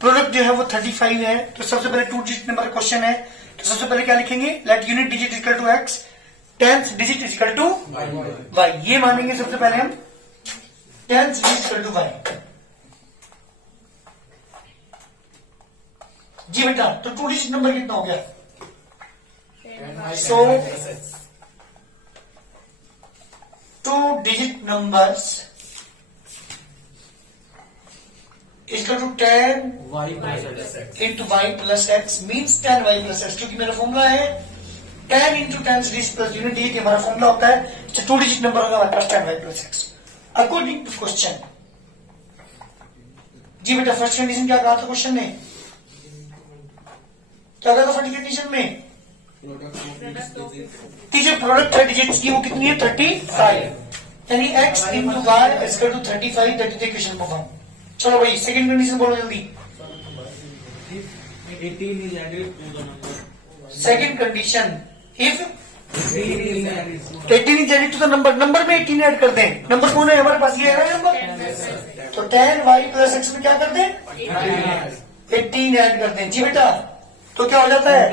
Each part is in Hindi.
प्रोडक्ट जो है वो 35 है। तो सबसे पहले 2 डिजिट नंबर का क्वेश्चन है, तो सबसे पहले क्या लिखेंगे, let unit digit equal to x, 10th digit equal to y. ये मानेंगे सबसे पहले हम 10th digit equal to y. जी बेटा, तो 2 डिजिट नंबर कितना हो गया? So 2 digit numbers equal to 10 into y plus x means 10 y plus x, क्योंकि मेरा फॉर्मूला है 10 into 10 digit plus unit digit, हमारा फॉर्मूला होता है। तो 2 डिजिट नंबर होगा हमारे पास 10 y plus x according to question. जी बेटा, फर्स्ट कंडीशन क्या कहा था क्वेश्चन ने? क्या कहा था फर्स्ट कंडीशन में? जो प्रोडक्ट है डिजिट्स की वो कितनी है? 35, यानी x into y equal to 35, that is equation number 1। चलो भाई सेकंड कंडीशन बोलो जल्दी। 18 is added to the number. Second condition, if 18 is added to the number, number में 18 ऐड कर दें। नंबर कौन है हमारे पास? ये है नंबर। तो 10 वाई प्लस एक्स में क्या कर दें? 18 ऐड कर दें। जी बेटा, तो क्या हो जाता है?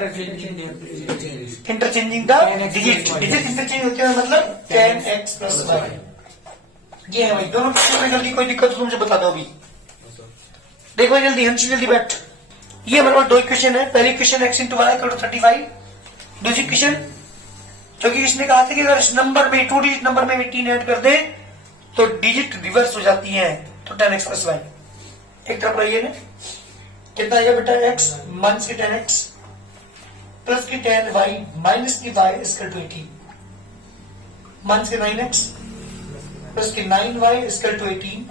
Interchanging the digit, digit interchange होते हैं, मतलब 10x प्लस वाई। ये है भाई दोनों क्वेश्चन में। जल्दी कोई दिक्कत तो मुझे बता दो अभी। देखो भाई जल्दी, हंसी जल्दी बैठ। ये हमारे पास 2 इक्वेशन है। पहली equation x into y equal to 35, दूसरी इक्वेशन क्योंकि इसने कहा था कि अगर इस नंबर में 2 डिजिट नंबर में 18 ऐड कर दे तो डिजिट रिवर्स हो जाती है, तो 10x प्लस वाई। एक तरफ रहिए ना, कितना आएगा बेटा? x माइनस की 10x प्लस की 10 वाई माइनस की वाई इक्वल टू 18, माइनस की 9x प्लस की 9 वाई इक्वल टू 18।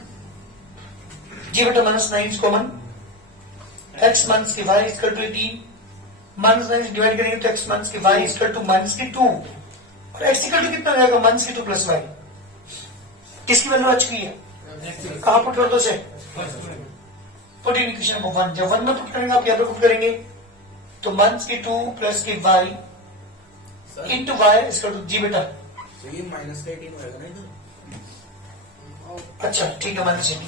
जी बेटा, minus 9 is common, x minus की y equal to 18, minus 9 divide करेंगे तो x माइनस की वाई इक्वल टू माइनस की 2, और x इक्वल टू कितना हो जाएगा? माइनस की 2 प्लस वाई। किसकी वैल्यू आ चुकी है? कहां पुट कर दो से? Put in equation number 1। जब 1 में पुट करेंगे आप यहाँ पे पुट करेंगे, तो माइनस की 2 प्लस की y into y equal to, जी बेटा तो ये माइनस का 18 होगा ना इधर? अच्छा ठीक है, माइनस 18,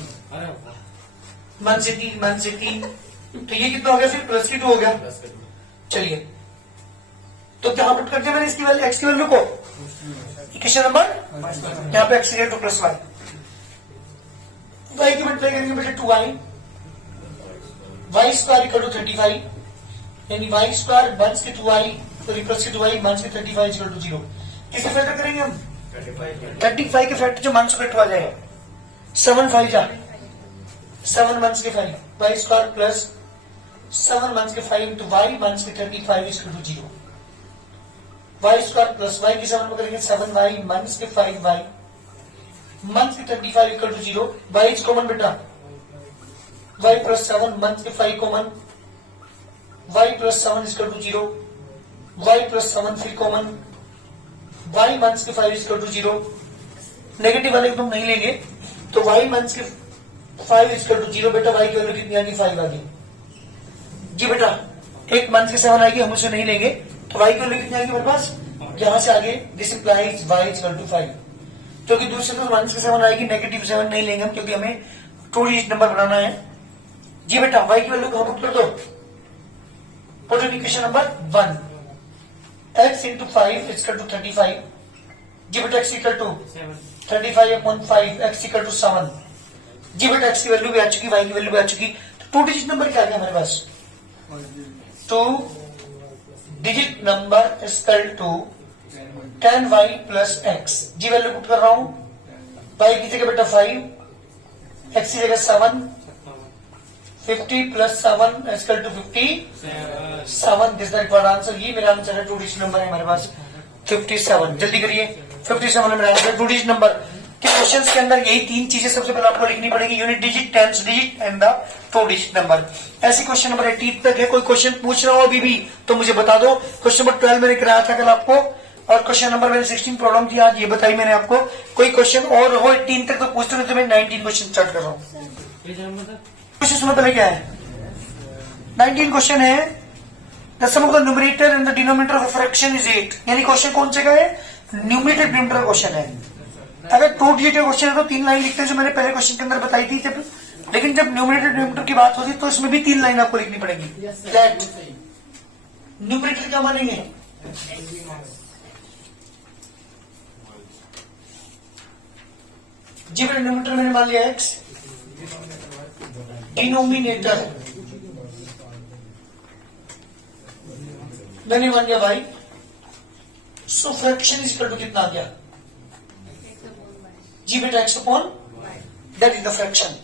माइनस 18, तो ये कितना हो गया फिर? प्लस की 2 हो गया। प्लस का 2। चलिए, तो क्या पुट करके मैंने इसकी वैल्यू, एक्स की वैल्यू को इक्वेशन नंबर, यहाँ पे x equal to plus y, y की मल्टीप्लाई करेंगे बेटा 2y, Y square equal to 35, यानी वाई स्क्वायर माइनस की 2y प्लस की 2y माइनस की 35 इक्वल टू 0। किसे फैक्टर करेंगे हम? 35 के फैक्टर जो माइनस को आ जाएगा, 7 5 जा 7 माइनस के 5, वाई स्क्वायर प्लस 7 माइनस के 5 इंटू वाई माइनस के 35 equal to 0। Y square plus y की 7 में करेंगे 7 वाई माइनस के 5 वाई माइनस के 35 equal to 0। Y is common बेटा, वाई प्लस 7 माइनस के 5 common, y plus 7 equal to 0, y plus 7 फिर कॉमन, वाई माइनस के 5 इक्वल टू 0। नेगेटिव वाले एकदम नहीं लेंगे, तो वाई माइनस के 5 इक्वल टू 0। बेटा वाई की वैल्यू कितनी आएगी? 5 आएगी। जी बेटा, एक माइनस के 7 आएगी, हम उसे नहीं लेंगे, तो वाई की वैल्यू कितनी आएगी मेरे पास? यहां से आगे this implies y equal to 5, क्योंकि दूसरे तो माइनस के 7 आएगी, नेगेटिव 7 नहीं लेंगे हम, क्योंकि हमें 2 डिजिट नंबर बनाना है। जी बेटा, वाई की वैल्यू कहां पुट कर दो? Put in equation number 1, x into 5 equal to 35। जी बेटा, x equal to 35 upon 5, x equal to 7। जी बेटा, x की वैल्यू भी आ चुकी, y की वैल्यू भी आ चुकी, तो 2 डिजिट नंबर क्या आ गया हमारे पास? 2 digit number equal to 10 y plus x. जी वैल्यू पुट कर रहा हूं, y की जगह बेटा 5, x की जगह 7, 50 plus 7 equal to 57, this the required answer. ये मेरा आंसर है, 2 डिजिट नंबर है हमारे पास 57। जल्दी करिए, 57 है मेरा आंसर, 2 डिजिट नंबर के क्वेश्चंस के अंदर यही 3 चीजें सबसे पहले आपको लिखनी पड़ेगी, unit digit, 10th digit and the 2 digit number. ऐसी क्वेश्चन नंबर 18 तक है। कोई क्वेश्चन पूछ रहा हो अभी भी तो मुझे बता दो। क्वेश्चन नंबर 12 मैंने कराया था कल आपको, और क्वेश्चन नंबर मैंने 16 प्रॉब्लम थी आज, ये बताई मैंने आपको। कोई क्वेश्चन और हो 18 तक तो पूछते रहे, तो मैं 19 क्वेश्चन स्टार्ट कर रहा हूँ। क्वेश्चन सुनो पहले क्या है। 19 क्वेश्चन है, the sum of the numerator and the denominator of a fraction is 8। यानी क्वेश्चन कौन से का है? न्यूमरेटर डिनोमिनेटर क्वेश्चन है। अगर 2 डिजिट का क्वेश्चन है तो 3 लाइन लिखते हैं, जो मैंने पहले क्वेश्चन के अंदर बताई थी। जब लेकिन जब न्यूमरेटर डिनोमिनेटर की बात होती है तो इसमें भी 3 लाइन आपको लिखनी पड़ेगी। दैट न्यूमरेटर क्या मानेंगे? जी मेरे न्यूमरेटर मैंने मान लिया x, डिनोमिनेटर मैंने मान लिया y, so fraction is equal to कितना आ गया? जी बेटा x upon that is the fraction.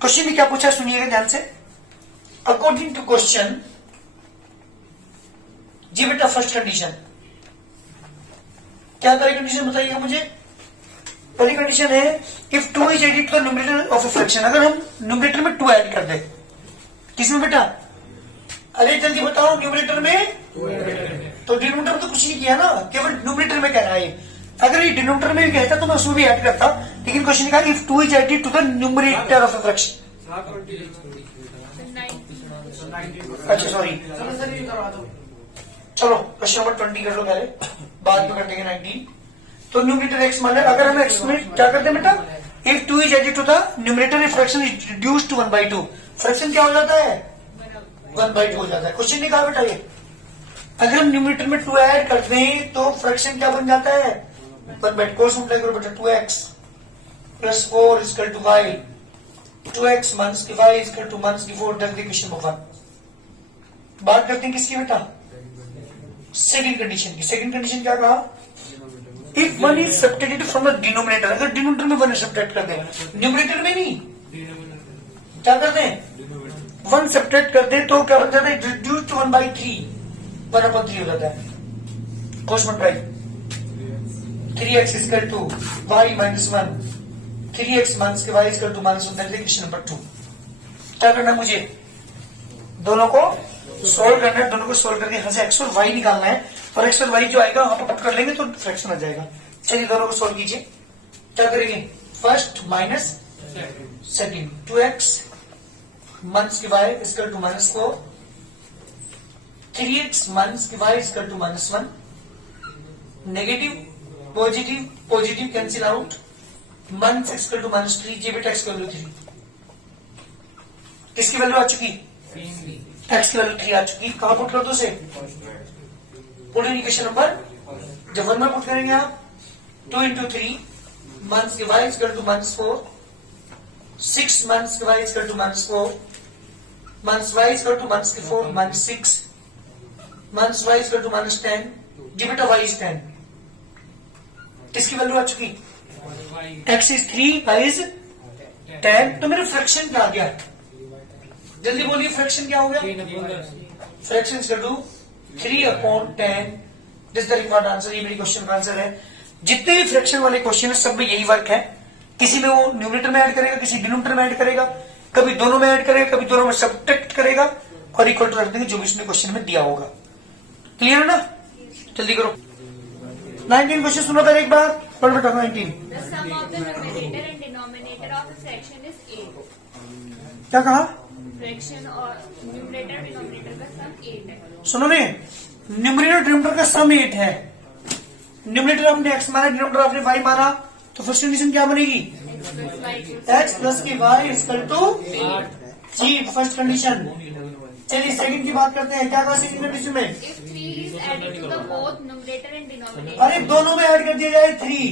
Question में क्या पूछा सुनिएगा ध्यान से। अकॉर्डिंग टू क्वेश्चन, जी बेटा फर्स्ट कंडीशन क्या पहली कंडीशन बताइएगा मुझे। पहली कंडीशन है if 2 is added to the numerator of a fraction, अगर हम न्यूमरेटर में 2 ऐड कर दे। किसमें बेटा? अरे जल्दी बताओ, न्यूमरेटर में। तो डिनोमिनेटर में तो कुछ नहीं किया ना, केवल न्यूमरेटर में कह रहा है। अगर ये डिनोमिनेटर में भी कहता तो मैं उसमें भी ऐड करता, लेकिन क्वेश्चन कहा if 2 is added to the numerator of a fraction. अच्छा सॉरी, चलो क्वेश्चन नंबर 20 कर लो पहले, बाद में कर देंगे 19। तो न्यूमरेटर एक्स मान ले, अगर हम एक्स में क्या करते हैं बेटा, if 2 is added to the numerator fraction is reduced to 1/2, fraction क्या हो जाता है? 1/2 हो जाता है। क्वेश्चन ने कहा बेटा ये अगर हम न्यूमरेटर में 2 ऐड कर दें तो फ्रैक्शन क्या बन जाता है? 1/2। कोस मल्टीप्लाई करो बेटा, 2x plus 4 is equal to y, 2x minus की y is equal to minus की 4। That the question number 1। बात करते हैं किसकी बेटा? सेकंड कंडीशन की। सेकंड कंडीशन क्या कहा? If 1 is subtracted from the denominator, अगर डिनोमिनेटर में 1 सब्ट्रैक्ट कर दे, न्यूमरेटर में नहीं, क्या कर दें? 1 सब्ट्रैक्ट कर दे तो क्या बन जाता है? रिड्यूस टू 1/3, 1/3 हो जाता है। Cross multiply 3x is equal to y minus 1, 3x minus के y is equal to minus 1। That is question number 2। क्या करना है मुझे? दोनों को सोल्व करना है, दोनों को सोल्व करके यहां से x और y निकालना है, और x और y जो आएगा वहां पर पुट कर लेंगे तो फ्रैक्शन आ जाएगा। चलिए दोनों को सोल्व कीजिए। क्या करेंगे? First minus second, 2x minus के y is equal to minus 4, 3x minus के y is equal to minus 1। Negative positive positive cancel out, minus is equal to minus 3। जी बेटा x की वैल्यू 3, किसकी वैल्यू आ चुकी? x की वैल्यू 3 आ चुकी। कहां पुट कर दो से? पुट इन इक्वेशन नंबर, जब 1 में पुट करेंगे आप 2 इंटू 3 माइनस के y is equal to minus 4, 6 minus के y is equal to minus 4, minus y is equal to minus के 4 minus 6, minus y is equal to minus 10। जी बेटा y इज 10, किसकी वैल्यू आ चुकी? x is 3, y is 10। तो मेरा फ्रैक्शन क्या आ गया? जल्दी बोलिए, फ्रैक्शन क्या हो गया? Fraction is equal to 3/10। This the required answer. ये मेरी क्वेश्चन का आंसर है। जितने भी फ्रैक्शन वाले क्वेश्चन है सब में यही वर्क है। किसी में वो न्यूमरेटर में ऐड करेगा, किसी डिनोमिनेटर में ऐड करेगा, कभी दोनों में ऐड करेगा, कभी दोनों में सब्ट्रैक्ट करेगा, और इक्वल टू रख देंगे जो भी उसने क्वेश्चन में दिया होगा। क्लियर है ना? जल्दी करो। 19 क्वेश्चन सुनो पहले एक बार, पढ़ बेटा 19। The sum of the numerator and denominator of a fraction is 8. क्या कहा? फ्रैक्शन और न्यूमरेटर डिनोमिनेटर का सम 8 है। सुनो ने, न्यूमरेटर डिनोमिनेटर का सम 8 है। न्यूमरेटर हमने x माना, डिनोमिनेटर आपने y माना, तो फर्स्ट कंडीशन क्या बनेगी? x प्लस की y इक्वल टू जी, फर्स्ट कंडीशन। चलिए सेकंड की बात करते हैं। क्या कहा सेकंड कंडीशन में? If 3 is added to the both numerator and denominator. अरे दोनों में ऐड कर दिया जाए 3,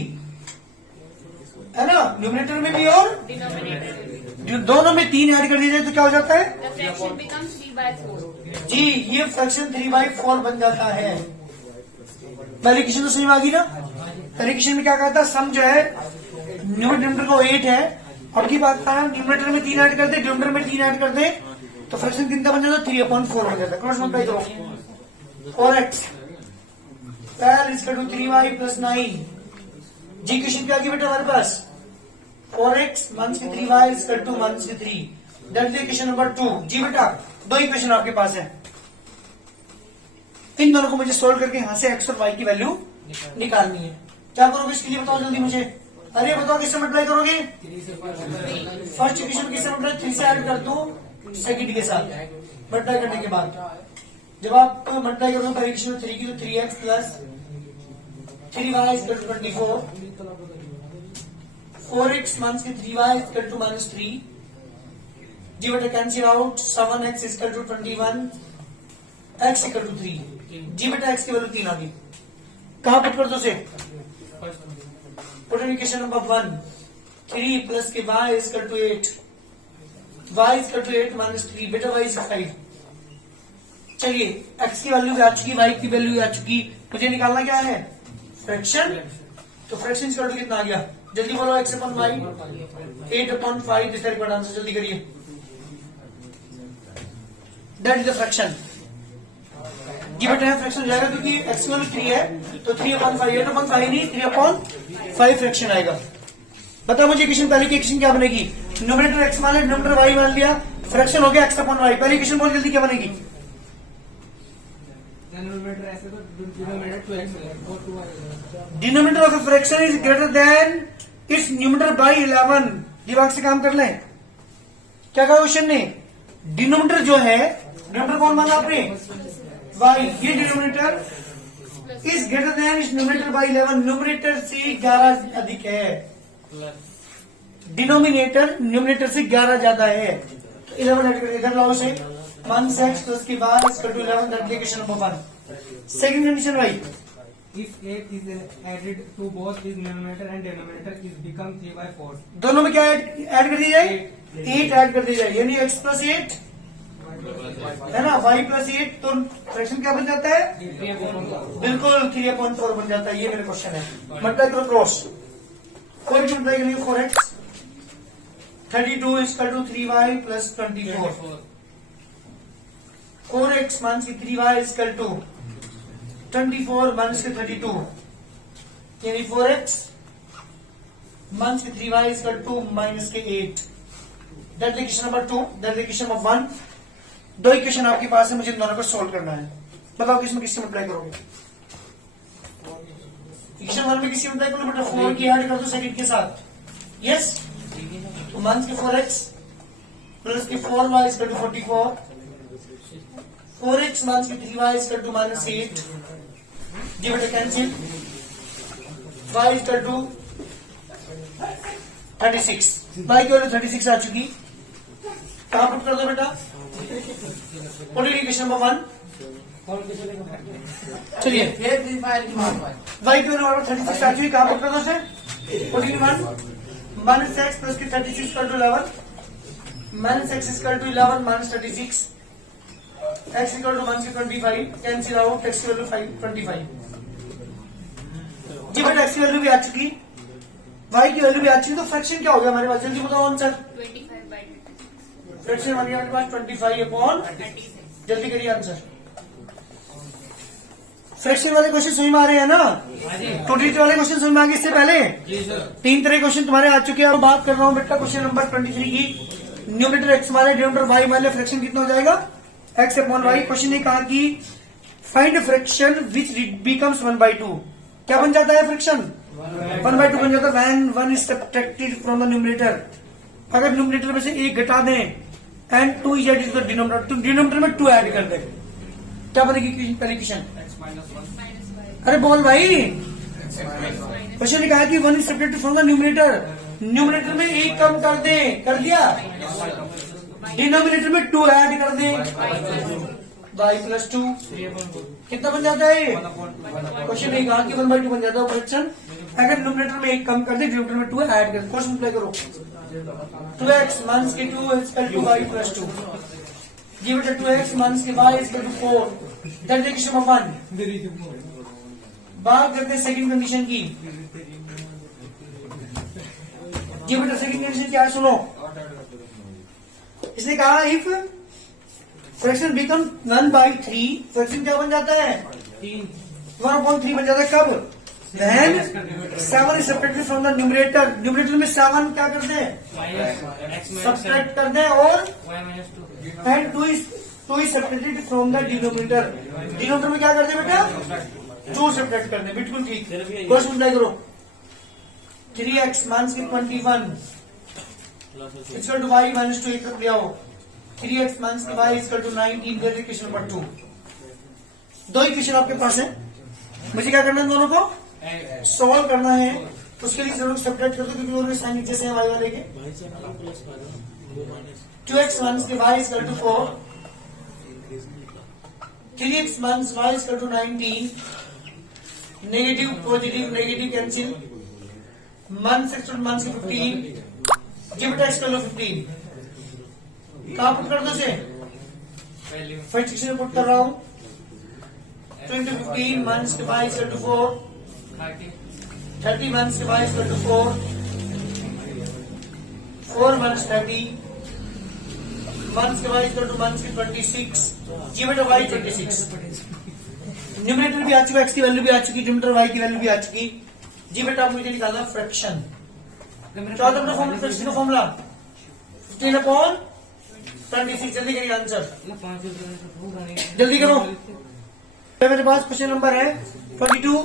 है ना? न्यूमरेटर में भी और Denominator में भी. जो दोनों में 3 ऐड कर दिया जाए तो क्या हो जाता है? The fraction becomes 3/4. जी, ये फ्रैक्शन 3/4 बन जाता है। पहले क्वेश्चन तो समझ में आ गई ना? पहले क्वेश्चन में क्या कहा था? सम जो है न्यूमरेटर को 8 है, और की बात था न्यूमरेटर में 3 ऐड कर दे, डिनोमिनेटर में 3 ऐड कर दे, तो फ्रैक्शन कितना बन जाता है? 3/4 बन जाता है। क्रॉस मल्टीप्लाई करो, 4x पहले इसका 3y प्लस 9। जी क्वेश्चन क्या किया बेटा हमारे पास? 4x माइनस के 3y इसका 2 माइनस के 3। That is question number 2। जी बेटा दो इक्वेशन आपके पास है, इन दोनों को मुझे सोल्व करके यहां से x और y की वैल्यू निकालनी है। क्या करोगे इसके लिए बताओ जल्दी मुझे। अरे बताओ किससे मल्टीप्लाई करोगे? फर्स्ट इक्वेशन किससे मल्टीप्लाई? 3 से ऐड कर दो सेकंड के साथ। मल्टीप्लाई करने के बाद जब आप मल्टीप्लाई करोगे पहले इक्वेशन 3 की, तो 3x plus 3y equal to 24, 4x minus के 3y इक्वल टू माइनस 3, जी बेटा cancel out 7x equal to 21, x equal to 3। जी बेटा x की वैल्यू 3 आ गई। कहां पुट कर दो से? Put in equation number 1, 3 plus के y equal to 8, y equal to 8 minus 3, बेटा y इज 5। चलिए x की वैल्यू भी आ चुकी, y की वैल्यू भी आ चुकी, मुझे निकालना क्या है? फ्रैक्शन। तो फ्रैक्शन इक्वल टू कितना आ गया? जल्दी बोलो, x upon y 8/5, this correct answer, जल्दी करिए। That is the fraction. जी बेटा फ्रैक्शन हो जाएगा क्योंकि x की वैल्यू 3 है, तो 3/5, 8/5 नहीं 3/5 फ्रैक्शन आएगा। बताओ मुझे इक्वेशन, पहले की इक्वेशन क्या बनेगी? न्यूमरेटर x मान लिया, डिनोमिनेटर y मान लिया, फ्रैक्शन हो गया x अपॉन y। पहली इक्वेशन बहुत जल्दी क्या बनेगी? डिनोमिनेटर ऐसे तो डिनोमिनेटर 2x मिलेगा और 2y मिलेगा। Denominator of a fraction is greater than it's numerator bye 11। दिमाग से काम कर लें। क्या कहा क्वेश्चन ने? डिनोमिनेटर जो है, डिनोमिनेटर कौन माना आपने? y। ये denominator is greater than it's numerator bye 11, numerator से 11 अधिक है, डिनोमिनेटर न्यूमरेटर से 11 ज्यादा है। तो 11 ऐड करके इधर लाओ इसे, 1x प्लस के बाद equal to 11, that equation number 1। Second condition भाई, If 8 is added to both is numerator and denominator is become 3/4. दोनों में क्या ऐड कर दी जाए? 8 ऐड कर दी जाए, यानी x प्लस 8 है ना, y प्लस 8, तो फ्रैक्शन क्या बन जाता है? बिल्कुल 3/4 बन जाता है। ये मेरा क्वेश्चन है। मल्टीप्लाई करो क्रॉस, 4 मल्टीप्लाई करेंगे 4x, 32 equal to 3y plus 24, 4x minus की 3y इक्वल टू 24 माइनस के 32, यानी 4x माइनस के 3y इक्वल टू माइनस के 8। That equation number 2, that equation number 1। दो इक्वेशन आपके पास है, मुझे दोनों को सोल्व करना है। बताओ किसमें किससे मल्टीप्लाई करोगे? इक्वेशन 1 में किससे मल्टीप्लाई करोगे बेटा? 4 की ऐड कर दो सेकंड के साथ, यस। तो माइनस के 4x प्लस के 4y equal to 44, 4x minus के 3y इक्वल टू माइनस 8। जी बेटा cancel, y equal to 36, y की वैल्यू 36 आ चुकी। कहां पुट कर दो बेटा? Equation number 1। चलिए y की वैल्यू 36 आ चुकी, कहां पुट कर दो उसे? 41 माइनस x प्लस की 36 equal to 11, minus x equal to 11 minus 36, x equal to minus 25, cancel out, x की वैल्यू 25। जी बेटा x की वैल्यू भी आ चुकी, y की वैल्यू भी आ चुकी, तो फ्रैक्शन क्या हो गया हमारे पास? जल्दी बताओ आंसर। 25/26। फ्रैक्शन बन गया हमारे पास 25/36। जल्दी करिए आंसर। फ्रैक्शन वाले क्वेश्चन समझ में आ रहे हैं ना? टोटलिटी वाले क्वेश्चन समझ में आ गए इससे पहले? 3 तरह के क्वेश्चन तुम्हारे आ चुके हैं। अब बात कर रहा हूं बेटा क्वेश्चन नंबर 23 की। न्यूमरेटर x माने, डिनोमिनेटर y माने, फ्रैक्शन कितना हो जाएगा? x upon y। क्वेश्चन ने कहा कि फाइंड फ्रैक्शन विच बिकम्स 1/2। क्या बन जाता है फ्रैक्शन? 1/2 बन जाता है when 1 is subtracted from the numerator. अगर न्यूमरेटर में से 1 घटा दें and 2 is added to the denominator, तो डिनोमिनेटर में 2 ऐड कर दें, क्या बनेगी पहली इक्वेशन? अरे बोल भाई, क्वेश्चन ने कहा कि 1 is subtracted from the numerator, numerator में 1 कम कर दे, कर दिया, डिनोमिनेटर में 2 ऐड कर दे, y प्लस 2 कितना बन जाता है? क्वेश्चन ने कहा कि 1/2 बन जाता है फ्रैक्शन। अगर न्यूमरेटर में 1 कम कर दे, डिनोमिनेटर में 2 ऐड कर दे। क्वेश्चन अप्लाई करो, 2x माइनस के 2 इक्वल टू y प्लस 2। जी बेटा 2x माइनस के y equal to 4, that equation number 1। बात करते हैं सेकंड कंडीशन की। जी बेटा सेकंड कंडीशन क्या है सुनो। इसने कहा इफ फ्रैक्शन बिकम 1/3, फ्रैक्शन क्या बन जाता है? 1/3 बन जाता है। कब? Then 7 is subtracted from the numerator, numerator में 7 क्या कर दे? सब्ट्रैक्ट कर दे, और and 2 is subtracted from the denominator, denominator में क्या कर दे बेटा? 2 सब्ट्रैक्ट कर दे, बिल्कुल ठीक। क्वेश्चन अप्लाई करो, 3x minus 21 equal to y minus 2, एक तरफ ले आओ, 3x minus y equal to 19, that equation number 2। दो इक्वेशन आपके पास है, मुझे क्या करना है? दोनों को सॉल्व करना है। उसके लिए जरूर सब्ट्रैक्ट कर दो, क्योंकि दोनों साइन जैसे हैं y वाले के। 2x minus y is equal to 4. 3x minus y is equal to 19. Negative, positive, negative cancel. Minus x to minus 15. Give it x equal to 15. कहाँ पुट कर दो से? वैल्यू फाइव सिक्स में पुट कर रहा हूँ. 2 into 15 minus y is equal to 4. 30 minus y is equal to 4. 4 minus 30. Minus y is equal to minus 26. Give it a y 26. Numerator भी आ चुका, x की वैल्यू भी आ चुकी, डिनोमिनेटर y की वैल्यू भी आ चुकी. जी बेटा मुझे निकालना फ्रैक्शन. क्या होता है फॉर्मूला? फ्रैक्शन का फॉर्मूला 15/26. जल्दी करिए आंसर, जल्दी करो. मेरे पास क्वेश्चन नंबर है 22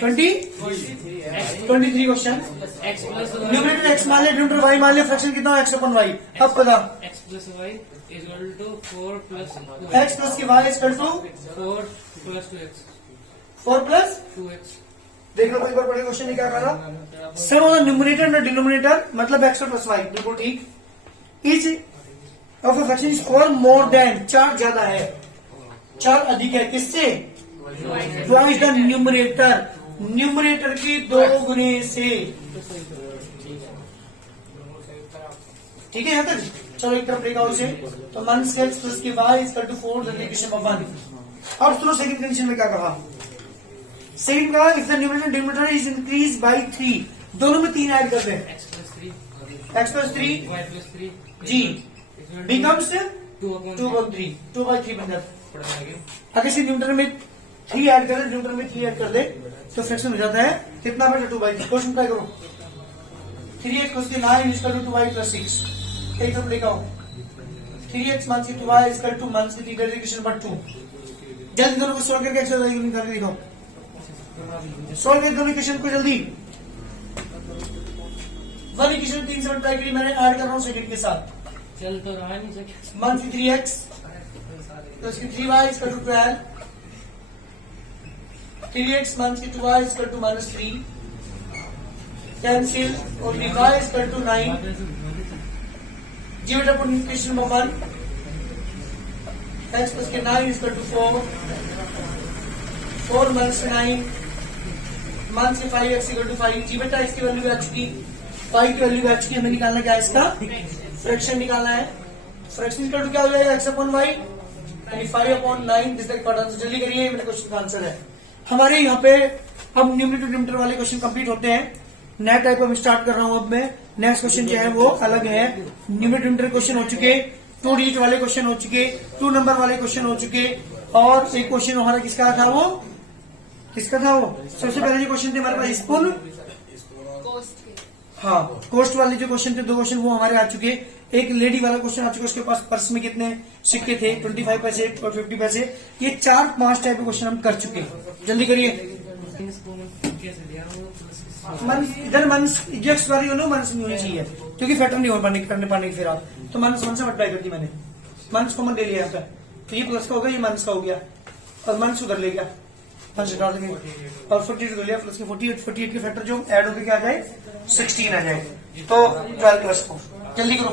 23 क्वेश्चन. न्यूमरेटर x मान लिया, डिनोमिनेटर y मान लिया, फ्रैक्शन कितना x अपन y. अब बता x plus y is equal to 4 plus x plus की y is equal to 4 plus 2x 4 plus 2x. देख लो एक बार पढ़े क्वेश्चन क्या करा. Sum of the numerator and denominator मतलब x प्लस y. बिल्कुल ठीक. Is of a fraction is 4 more than, 4 ज्यादा है, 4 अधिक है किससे? ट्वाइस द न्यूमरेटर, न्यूमरेटर की 2 गुने से. ठीक है यहाँ तक. चलो एक तरफ लेगा उसे. तो माइनस एक्स प्लस की y is equal to 4 the equation number 1. अब सुनो सेकंड कंडीशन में क्या कहा. सेकंड कहा if the numerator denominator is increase by 3. दोनों में 3 ऐड कर दे. x plus 3 x plus 3 y plus 3 जी बिकम्स 2/3 2/3 बन जाता. पढ़ाएंगे. अगर इसे न्यूमरेटर में 3 ऐड कर दे, न्यूमरेटर में 3 ऐड कर दे तो फ्रैक्शन हो जाता है कितना बेटा 2/3. क्वेश्चन ट्राई करो. 3x plus 9 is equal to 2y plus 6. एक तरफ लेकर आओ. 3x minus 2y is equal to minus 3 equation number 2. जल्दी दोनों को सोल्व करके एक्सरसाइज निकाल के दिखाओ. सोल्व कर दोनों इक्वेशन को जल्दी. वन इक्वेशन 3 से ट्राई करी मैंने, ऐड कर रहा हूँ सेकंड के साथ. चल तो रहा नहीं सके. Minus 3x plus 3y is equal to 12. 3x minus 2y is equal to minus 3. Cancel और y is equal to 9. Give it up on equation number 1. X plus 9 is equal to 4. 4 minus 9 minus 5 x equal to 5. जी बेटा इसकी वैल्यू भी आ चुकी, 5 की वैल्यू भी आ चुकी. हमें निकालना क्या है इसका? फ्रैक्शन निकालना है. फ्रैक्शन इक्वल टू क्या हो जाएगा? x अपॉन y यानी 5/9. This that part. जल्दी करिए, मेरे क्वेश्चन का आंसर है. हमारे यहाँ पे अब न्यूमरेटर डिनोमिनेटर वाले क्वेश्चन कंप्लीट होते हैं. नया टाइप में स्टार्ट कर रहा हूं. अब मैं नेक्स्ट क्वेश्चन जो है वो अलग है. न्यूमरेटर डिनोमिनेटर क्वेश्चन हो चुके, 2 डिजिट वाले क्वेश्चन हो चुके, 2 नंबर वाले क्वेश्चन हो चुके, और एक क्वेश्चन हमारा किसका था वो? किसका था वो? सबसे पहले जो क्वेश्चन थे हमारे पास स्पून, हाँ कोस्ट वाले जो क्वेश्चन थे 2 क्वेश्चन वो हमारे आ चुके. एक लेडी वाला क्वेश्चन आ चुका, उसके पास पर्स में कितने सिक्के थे? 25 पैसे और 50 पैसे. ये 4-5 टाइप के क्वेश्चन हम कर चुके. जल्दी करिए. कैसे दिया वो इधर माइनस एक्स वाली हो माइनस नहीं होनी चाहिए क्योंकि फैक्टर नहीं हो करने पाने की. फिर आप तो माइनस 1 से मल्टीप्लाई कर दी मैंने, माइनस कॉमन ले लिया यहाँ पे. तो ये प्लस का हो गया, ये माइनस का हो गया, और माइनस उधर ले गया, माइनस डाल देंगे, और 48 ले लिया प्लस के 48 के फैक्टर जो ऐड होकर क्या आ जाए? 16 आ जाए. तो 12 प्लस 4. जल्दी करो.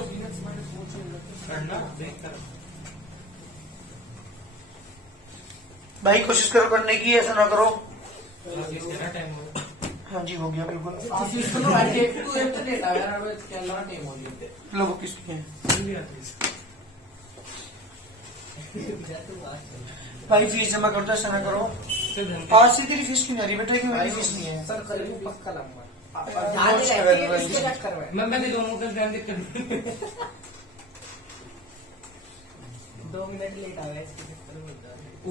भाई कोशिश करो करने की, ऐसा ना करो. टाइम हो. हाँ जी हो गया बिल्कुल. लो वो किसकी है? भाई फीस जमा कर दो, ऐसा ना करो. आज से तेरी फीस क्यों नहीं आ रही बेटा? क्यों मेरी फीस नहीं है? सर कल भी पक्का लाऊंगा. मैं भी दोनों का ध्यान देकर 2 मिनट लेट आ गया इसके चक्कर में.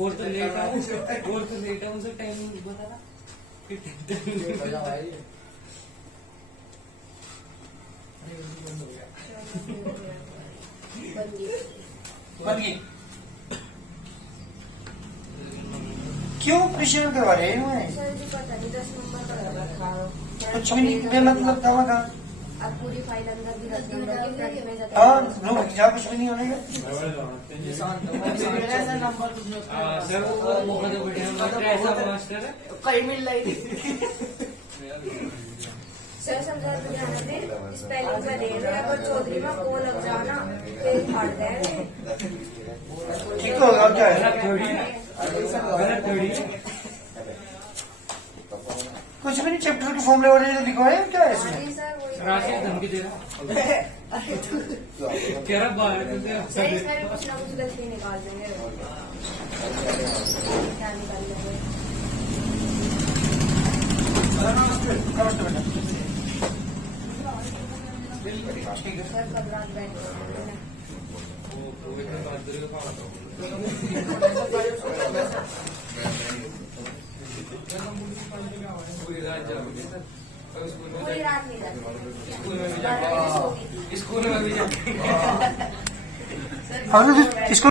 और तो लेट आऊँ सर. टाइम बता रहा बन गई. क्यों प्रेशर करवा रहे हैं? सर जी पता नहीं 10 नंबर का लगा था. कुछ भी नहीं मतलब क्या होगा? अब पूरी फाइल अंदर भी 10 नंबर के फ्रंट में जाता हाँ है. नो क्या कुछ भी नहीं होने का. सर वो बहुत बढ़िया ऐसा मास्टर है. कहीं मिल रही थी. सर समझा तो ध्यान दे स्पेलिंग में दे रहे अगर चौधरी में को लग जाना फिर फाड़ देंगे ठीक तो होगा, क्या है? गलत थोड़ी कुछ भी नहीं, चैप्टर के फॉर्मूले वाले जो लिखवाए हैं, क्या है इसमें? हाँ जी सर वही राशि धमकी दे रहा कह रहा बाहर सर इसमें भी कुछ ना कुछ गलती निकाल देंगे क्या निकाल लेंगे नमस्ते बेटा। ठीक है। सर कब रात बैठ पूरी रात नहीं जाती स्कूल में भी जाते और इसको